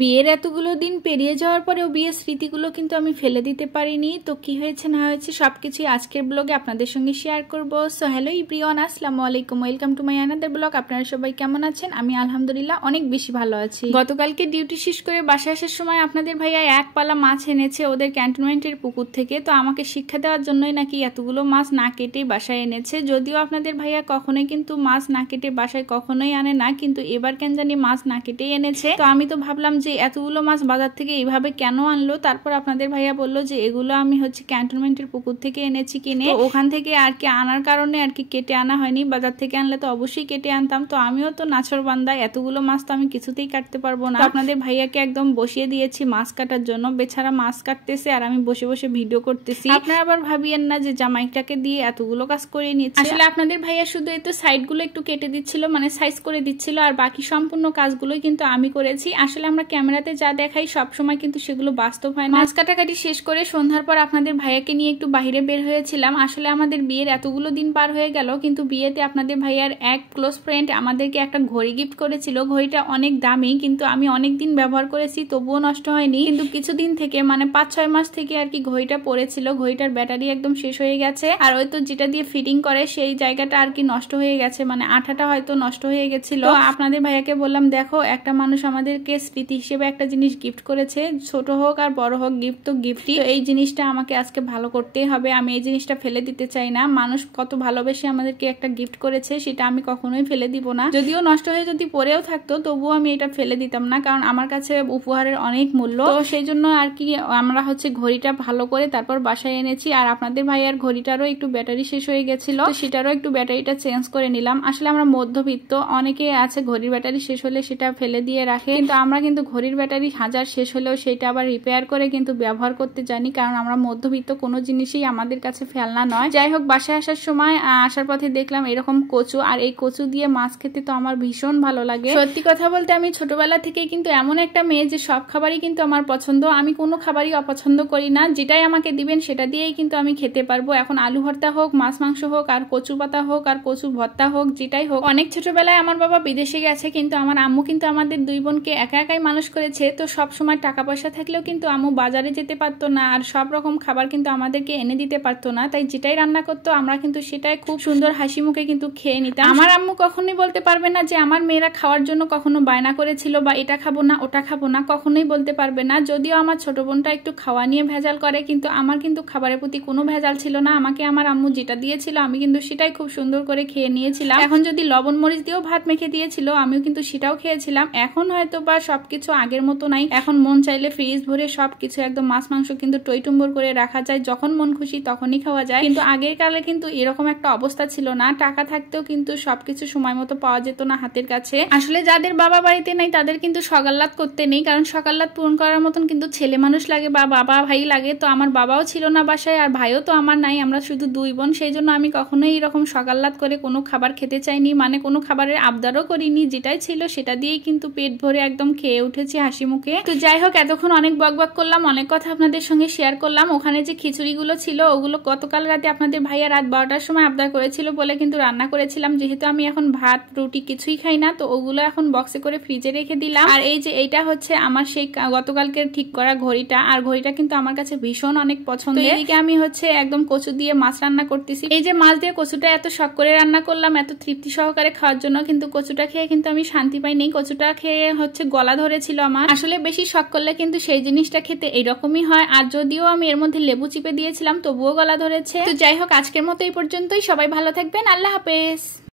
বিয়ের এতগুলো দিন পেরিয়ে যাওয়ার পরেও বিয়ের স্মৃতিগুলো কিন্তু আমি ফেলে দিতে পারিনি। তো কি হয়েছে না হয়েছে সবকিছুই আজকের ব্লগে আপনাদের সঙ্গে শেয়ার করব। সো হ্যালো এভরিওয়ান, আসসালামু আলাইকুম, welcome to my another blog. আপনারা সবাই কেমন আছেন? আমি আলহামদুলিল্লাহ অনেক বেশি ভালো আছি। গতকালকে ডিউটি শেষ করে বাসায় আসার সময় আপনাদের ভাইয়া এক পালা মাছ এনেছে ওদের ক্যান্টনমেন্টের পুকুর থেকে। তো আমাকে শিক্ষা দেওয়ার জন্যই নাকি এতগুলো মাছ না কেটে বাসায় এনেছে। যদিও আপনাদের ভাইয়া কখনোই কিন্তু মাছ না কেটে বাসায় কখনোই আনে না, কিন্তু এবার কেন জানি মাছ না কেটেই এনেছে। তো আমি তো ভাবলাম যে এতগুলো মাছ বাজার থেকে এইভাবে কেন আনলো। তারপর আপনাদের ভাইয়া বললো যে এগুলো আমি হচ্ছে ক্যান্টনমেন্টের পুকুর থেকে এনেছি কিনে, ওখান থেকে আর কি আনার কারণে আর কি কেটে আনা হয়নি। বাজার থেকে আনলে তো অবশ্যই কেটে আনতাম। তো আমিও তো নাছর বান্দা, এতগুলো মাছ তো আমি কিছুতেই কাটতে পারবো না। আপনাদের ভাইয়াকে একদম বসিয়ে দিয়েছি মাছ কাটার জন্য। বেচারা মাছ কাটতেছে আর আমি বসে বসে ভিডিও করতেছি। আপনারা আবার ভাবিয়েন না যে জামাইটাকে দিয়ে এতগুলো কাজ করে নিচ্ছে। আসলে আপনাদের ভাইয়া শুধু এই তো সাইড গুলো একটু কেটে দিচ্ছিল, মানে সাইজ করে দিচ্ছিল, আর বাকি সম্পূর্ণ কাজগুলোই কিন্তু আমি করেছি। আসলে আমরা ক্যামেরাতে যা দেখাই সবসময় কিন্তু সেগুলো বাস্তব হয় না। মাছ কাটাকাটি শেষ করে সন্ধ্যার পর আপনাদের ভাইয়াকে নিয়ে একটু বাইরে বের হয়েছিলাম। আসলে আমাদের বিয়ের এতগুলো দিন পার হয়ে গেল, কিন্তু বিয়েতে আপনাদের ভাইয়ার এক ক্লোজ ফ্রেন্ড আমাদেরকে একটা ঘড়ি গিফট করেছিল। ঘড়িটা অনেক দামি, কিন্তু আমি অনেক দিন ব্যবহার করেছি তবুও নষ্ট হয়নি। কিন্তু কিছুদিন থেকে মানে 5-6 মাস থেকে আর কি ঘড়িটা পড়েছিল। ঘড়িটার ব্যাটারি একদম শেষ হয়ে গেছে, আর ওই তো যেটা দিয়ে ফিটিং করে সেই জায়গাটা আর কি নষ্ট হয়ে গেছে, মানে আঠাটা হয়তো নষ্ট হয়ে গেছিল। আপনাদের ভাইয়াকে বললাম দেখো, একটা মানুষ আমাদেরকে স্মৃতি হিসেবে একটা জিনিস গিফট করেছে, ছোট হোক আর বড় হোক গিফট তো গিফটই। এই জিনিসটা আমাকে আজকে ভালো করতেই হবে, আমি এই জিনিসটা ফেলে দিতে চাই না। মানুষ কত ভালোবেসে আমাদেরকে একটা গিফট করেছে, সেটা আমি কখনোই ফেলে দিব না। যদিও নষ্ট হয়ে যদি পরেও থাকতো তবুও আমি এটা ফেলে দিতাম না, কারণ আমার কাছে উপহারের অনেক মূল্য। তো সেই জন্য আর কি আমরা হচ্ছে ঘড়িটা ভালো করে তারপর বাসায় এনেছি। আর আপনাদের ভাইয়ার ঘড়িটারও একটু ব্যাটারি শেষ হয়ে গেছিল, তো সেটারও একটু ব্যাটারিটা চেঞ্জ করে নিলাম। আসলে আমরা মধ্যবিত্ত, অনেকে আছে ঘড়ির ব্যাটারি শেষ হলে সেটা ফেলে দিয়ে রাখে, কিন্তু আমরা কিন্তু ঘড়ির ব্যাটারি হাজার শেষ হলেও সেটা আবার রিপেয়ার করে কিন্তু ব্যবহার করতে জানি, কারণ আমরা মধ্যবিত্ত, কোনো জিনিসই আমাদের কাছে ফেলনা নয়। যাই হোক, বাসায় আসার সময় আসার পথে দেখলাম এরকম কচু, আর এই কচু দিয়ে মাছ খেতে তো আমার ভীষণ ভালো লাগে। সত্যি কথা বলতে আমি ছোটবেলা থেকেই কিন্তু এমন একটা মেয়ে যে সব খাবারই কিন্তু আমার পছন্দ, আমি কোনো খাবারই অপছন্দ করি না। যেটাই আমাকে দিবেন সেটা দিয়েই কিন্তু আমি খেতে পারবো। এখন আলু ভর্তা হোক, মাছ মাংস হোক, আর কচু পাতা হোক, আর কচু ভর্তা হোক, যেটাই হোক। অনেক ছোটবেলায় আমার বাবা বিদেশে গেছে, কিন্তু আমার আম্মু কিন্তু আমাদের দুই বোনকে একা একাই মানুষ করেছে। তো সব সময় টাকা পয়সা থাকলেও কিন্তু আম্মু বাজারে যেতে পারতো না, আর সব রকম খাবার কিন্তু আমাদেরকে এনে দিতে পারতো না। তাই যেটাই রান্না করতো আমরা কিন্তু সেটাই খুব সুন্দর হাসি মুখে কিন্তু খেয়ে নিতাম। আমার আম্মু কখনোই বলতে পারবে না যে আমার মেয়েরা খাওয়ার জন্য কখনো বায়না করেছিল বা এটা খাবো না ওটা খাবো না, কখনোই বলতে পারবে না। যদিও আমার ছোট বোনটা একটু খাওয়া নিয়ে ভেজাল করে, কিন্তু আমার কিন্তু খাবারের প্রতি কোনো ভেজাল ছিল না। আমাকে আমার আম্মু যেটা দিয়েছিল আমি কিন্তু সেটাই খুব সুন্দর করে খেয়ে নিয়েছিলাম। এখন যদি লবণ মরিচ দিয়েও ভাত মেখে দিয়েছিল আমিও কিন্তু সেটাও খেয়েছিলাম। এখন হয়তো বা সবকিছু আগের মতো নাই, এখন মন চাইলে ফ্রিজ ভরে সবকিছু একদম মাছ মাংস কিন্তু টইটুম্বর করে রাখা যায়, যখন মন খুশি তখনই খাওয়া যায়। কিন্তু আগের কালে কিন্তু এরকম একটা অবস্থা ছিল না, টাকা থাকতেও কিন্তু সবকিছু সময় মতো পাওয়া যেত না হাতের কাছে। আসলে যাদের বাবা বাড়িতে নাই তাদের কিন্তু সকাল্লাত করতে নেই, কারণ সকাল্লাত পূরণ করার মতন কিন্তু ছেলে মানুষ লাগে বা বাবা ভাই লাগে। তো আমার বাবাও ছিল না বাসায়, আর ভাইও তো আমার নাই, আমরা শুধু দুই বোন। সেই জন্য আমি কখনোই এরকম সকাল্লাত করে কোনো খাবার খেতে চাইনি, মানে কোনো খাবারের আবদারও করিনি। যেটাই ছিল সেটা দিয়েই কিন্তু পেট ভরে একদম খেয়ে উঠেছি হাসি মুখে। তো যাই হোক, এতক্ষণ অনেক বকবক করলাম, অনেক কথা আপনাদের সঙ্গে শেয়ার করলাম। ওখানে যে খিচুড়িগুলো ছিল ওগুলো গতকাল রাতে আপনাদের ভাইয়া রাত 12টার সময় আবদার করেছিল বলে কিন্তু রান্না করেছিলাম। যেহেতু আমি এখন ভাত রুটি কিছুই খাই না, তো ওগুলো এখন বক্সে করে ফ্রিজে রেখে দিলাম। আর এই যে এইটা হচ্ছে আমার সেই গতকালকে ঠিক করা ঘড়িটা, আর ঘড়িটা কিন্তু আমার কাছে ভীষণ অনেক পছন্দ। এদিকে আমি হচ্ছে একদম কচু দিয়ে মাছ রান্না করতেছি। এই যে মাছ দিয়ে কচুটা এত শখ করে রান্না করলাম এত তৃপ্তি সহকারে খাওয়ার জন্য, কিন্তু কচুটা খেয়ে কিন্তু আমি শান্তি পাইনি। কচুটা খেয়ে হচ্ছে গলা ধরেছিল আমার। আসলে বেশি শখ করলে কিন্তু সেই জিনিসটা খেতে এইরকমই হয়, আর যদিও আমি এর মধ্যে লেবু চিপে দিয়েছিলাম তবুও গলা ধরেছে। তো যাই হোক, আজকের মতো এই পর্যন্তই। সবাই ভালো থাকবেন, আল্লাহ হাফেজ।